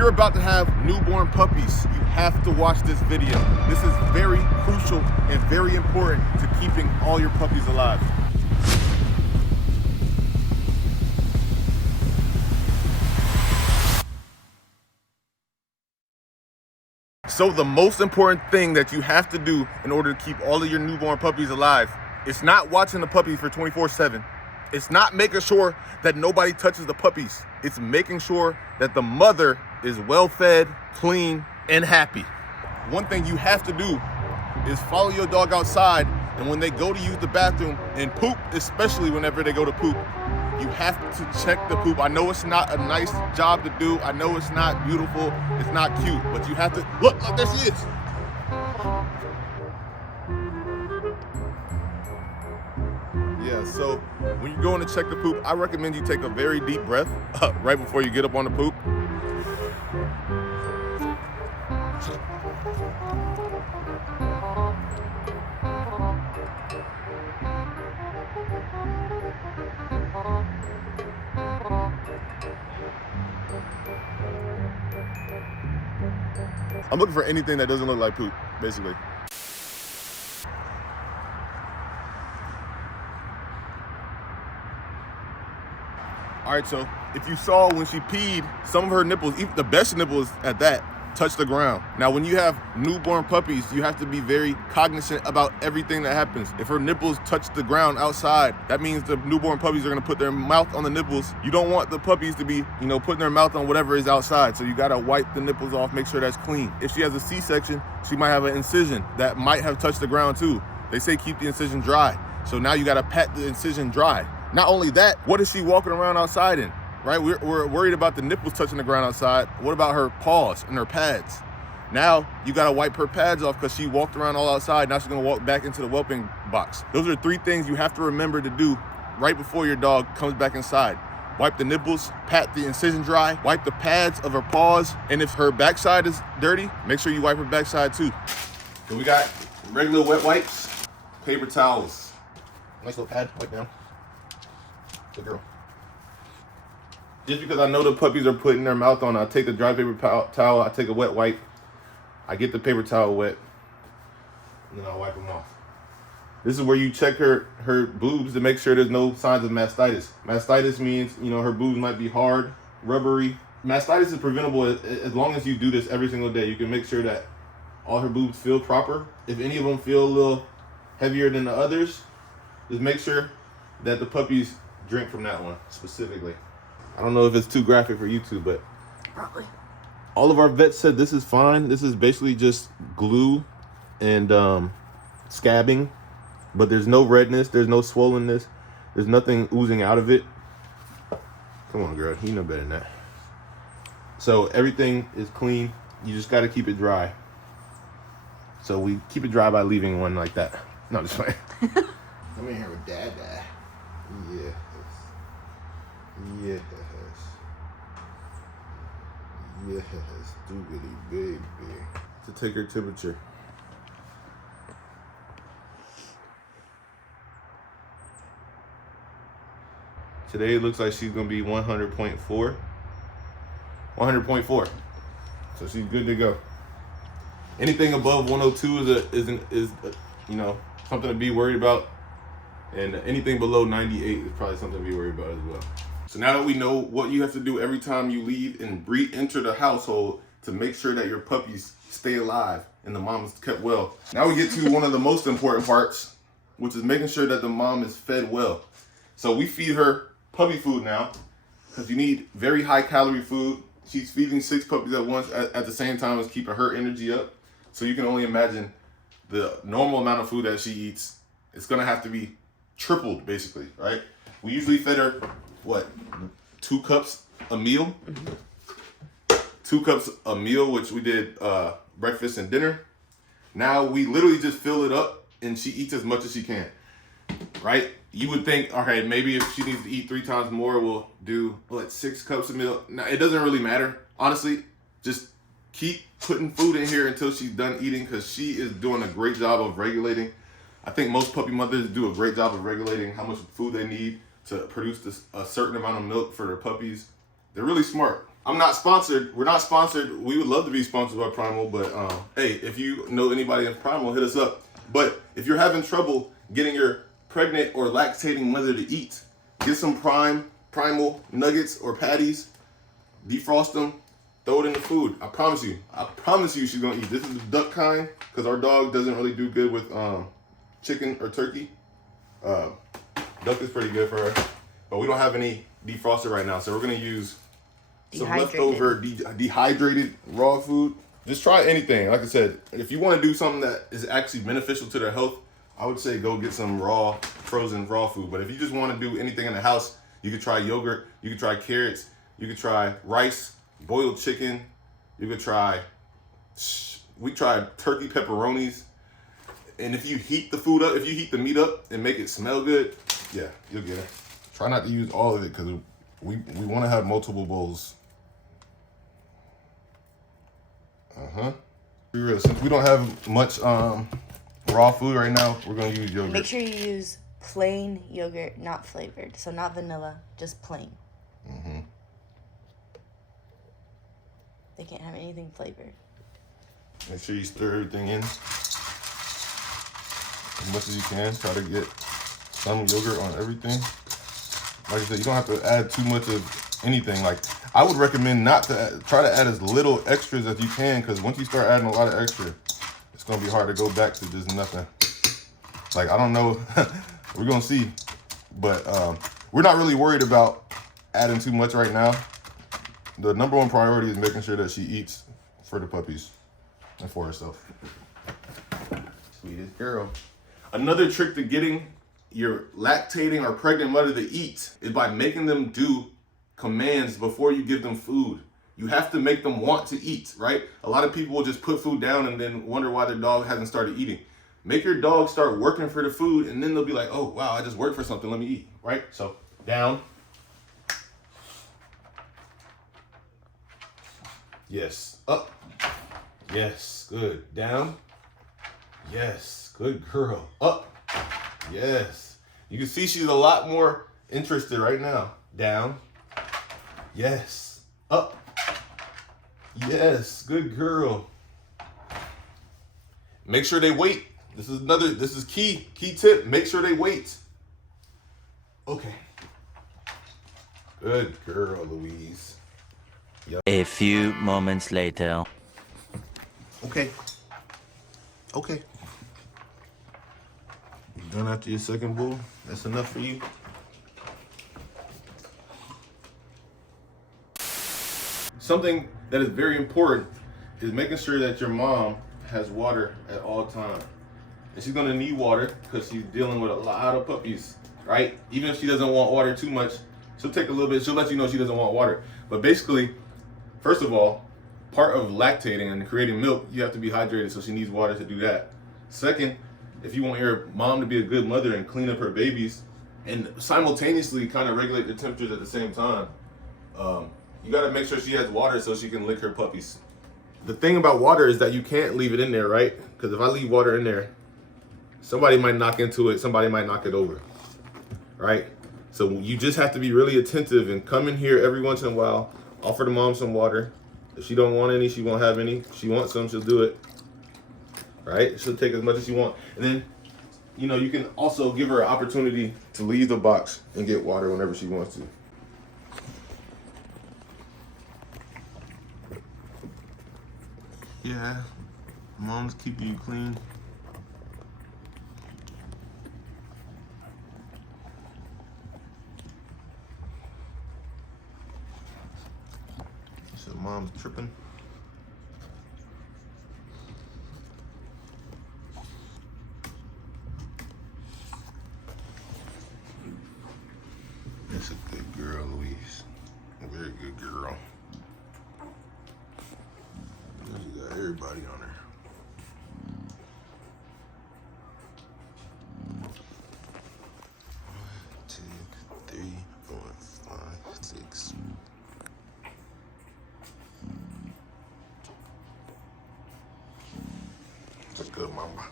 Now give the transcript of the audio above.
you're about to have newborn puppies, you have to watch this video. This is very crucial and very important to keeping all your puppies alive. So the most important thing that you have to do in order to keep all of your newborn puppies alive, it's not watching the puppies for 24/7. It's not making sure that nobody touches the puppies. It's making sure that the mother is well fed, clean, and happy. One thing you have to do is follow your dog outside, and when they go to use the bathroom and poop, especially whenever they go to poop, you have to check the poop. I know it's not a nice job to do. I know it's not beautiful. It's not cute, but you have to, look, there she is. Yeah, so when you're going to check the poop, I recommend you take a very deep breath right before you get up on the poop. I'm looking for anything that doesn't look like poop, basically. All right, so if you saw when she peed, some of her nipples, even the best nipples at that, touch the ground. Now, when you have newborn puppies, you have to be very cognizant about everything that happens. If her nipples touch the ground outside, that means the newborn puppies are gonna put their mouth on the nipples. You don't want the puppies to be, putting their mouth on whatever is outside. So you gotta wipe the nipples off, make sure that's clean. If she has a C-section, she might have an incision that might have touched the ground too. They say keep the incision dry. So now you gotta pat the incision dry. Not only that, what is she walking around outside in? Right, we're worried about the nipples touching the ground outside. What about her paws and her pads? Now you gotta wipe her pads off because she walked around all outside. Now she's gonna walk back into the whelping box. Those are 3 things you have to remember to do right before your dog comes back inside. Wipe the nipples, pat the incision dry, wipe the pads of her paws, and if her backside is dirty, make sure you wipe her backside too. So we got regular wet wipes, paper towels. Nice little pad, wipe down. Good girl. Just because I know the puppies are putting their mouth on, I take the dry paper towel, I take a wet wipe, I get the paper towel wet, and then I wipe them off. This is where you check her boobs to make sure there's no signs of mastitis. Mastitis means, her boobs might be hard, rubbery. Mastitis is preventable as long as you do this every single day. You can make sure that all her boobs feel proper. If any of them feel a little heavier than the others, just make sure that the puppies drink from that one specifically. I don't know if it's too graphic for YouTube, but probably. All of our vets said this is fine. This is basically just glue and scabbing, but there's no redness, there's no swollenness, there's nothing oozing out of it. Come on, girl, you know better than that. So everything is clean. You just got to keep it dry. So we keep it dry by leaving one like that. No, just fine. Come in here with Dad. Yes. Yes. Yes, doogity baby. To take her temperature. Today it looks like she's gonna be 100.4. 100.4. So she's good to go. Anything above 102 is something to be worried about. And anything below 98 is probably something to be worried about as well. So now that we know what you have to do every time you leave and enter the household to make sure that your puppies stay alive and the mom is kept well. Now we get to one of the most important parts, which is making sure that the mom is fed well. So we feed her puppy food now because you need very high calorie food. She's feeding 6 puppies at once at the same time as keeping her energy up. So you can only imagine the normal amount of food that she eats. It's gonna have to be tripled basically, right? We usually fed her, 2 cups a meal? 2 cups a meal, which we did breakfast and dinner. Now we literally just fill it up and she eats as much as she can, right? You would think, okay, maybe if she needs to eat 3 times more, we'll do 6 cups a meal. Now, it doesn't really matter. Honestly, just keep putting food in here until she's done eating because she is doing a great job of regulating. I think most puppy mothers do a great job of regulating how much food they need to produce a certain amount of milk for their puppies. They're really smart. I'm not sponsored. We're not sponsored. We would love to be sponsored by Primal, but hey, if you know anybody at Primal, hit us up. But if you're having trouble getting your pregnant or lactating mother to eat, get some Primal nuggets or patties, defrost them, throw it in the food. I promise you she's gonna eat. This is the duck kind, because our dog doesn't really do good with chicken or turkey. Duck is pretty good for her, but we don't have any defrosted right now, so we're gonna use some leftover dehydrated raw food. Just try anything. Like I said, if you want to do something that is actually beneficial to their health, I would say go get some frozen raw food. But if you just want to do anything in the house, you could try yogurt, you could try carrots, you could try rice, boiled chicken, you could try, we tried turkey pepperonis. And if you heat the food up, if you heat the meat up and make it smell good, yeah, you'll get it. Try not to use all of it, because we want to have multiple bowls. Be real, since we don't have much raw food right now, we're gonna use yogurt. Make sure you use plain yogurt, not flavored. So not vanilla, just plain. They can't have anything flavored. Make sure you stir everything in as much as you can. Try to get some yogurt on everything. Like I said, you don't have to add too much of anything. Like, I would recommend not to try to add as little extras as you can, because once you start adding a lot of extra, it's gonna be hard to go back to just nothing. Like, I don't know, we're gonna see, but we're not really worried about adding too much right now. The number one priority is making sure that she eats for the puppies and for herself. Sweetest girl. Another trick to getting your lactating or pregnant mother to eat is by making them do commands before you give them food. You have to make them want to eat, right? A lot of people will just put food down and then wonder why their dog hasn't started eating. Make your dog start working for the food, and then they'll be like, oh, wow, I just worked for something, let me eat, right? So, down. Yes, up. Yes, good. Down. Yes, good girl. Up. Yes. You can see she's a lot more interested right now. Down. Yes. Up. Yes, good girl. Make sure they wait. This is key tip. Make sure they wait. Okay. Good girl, Louise. Yep. A few moments later. Okay. You done after your second bowl? That's enough for you? Something that is very important is making sure that your mom has water at all times. And she's gonna need water because she's dealing with a lot of puppies, right? Even if she doesn't want water too much, she'll take a little bit, she'll let you know she doesn't want water. But basically, first of all, part of lactating and creating milk, you have to be hydrated, so she needs water to do that. Second, if you want your mom to be a good mother and clean up her babies and simultaneously kind of regulate the temperatures at the same time, you gotta make sure she has water so she can lick her puppies. The thing about water is that you can't leave it in there, right? Because if I leave water in there, somebody might knock into it, somebody might knock it over, right? So you just have to be really attentive and come in here every once in a while, offer the mom some water. If she don't want any, she won't have any. If she wants some, she'll do it, right? She'll take as much as she wants. And then, you know, you can also give her an opportunity to leave the box and get water whenever she wants to. Yeah, mom's keeping you clean. So mom's tripping. That's a good girl, Louise. A very good girl. She got everybody on her. 1, 2, 3, 4, 5, 6. That's good, mama.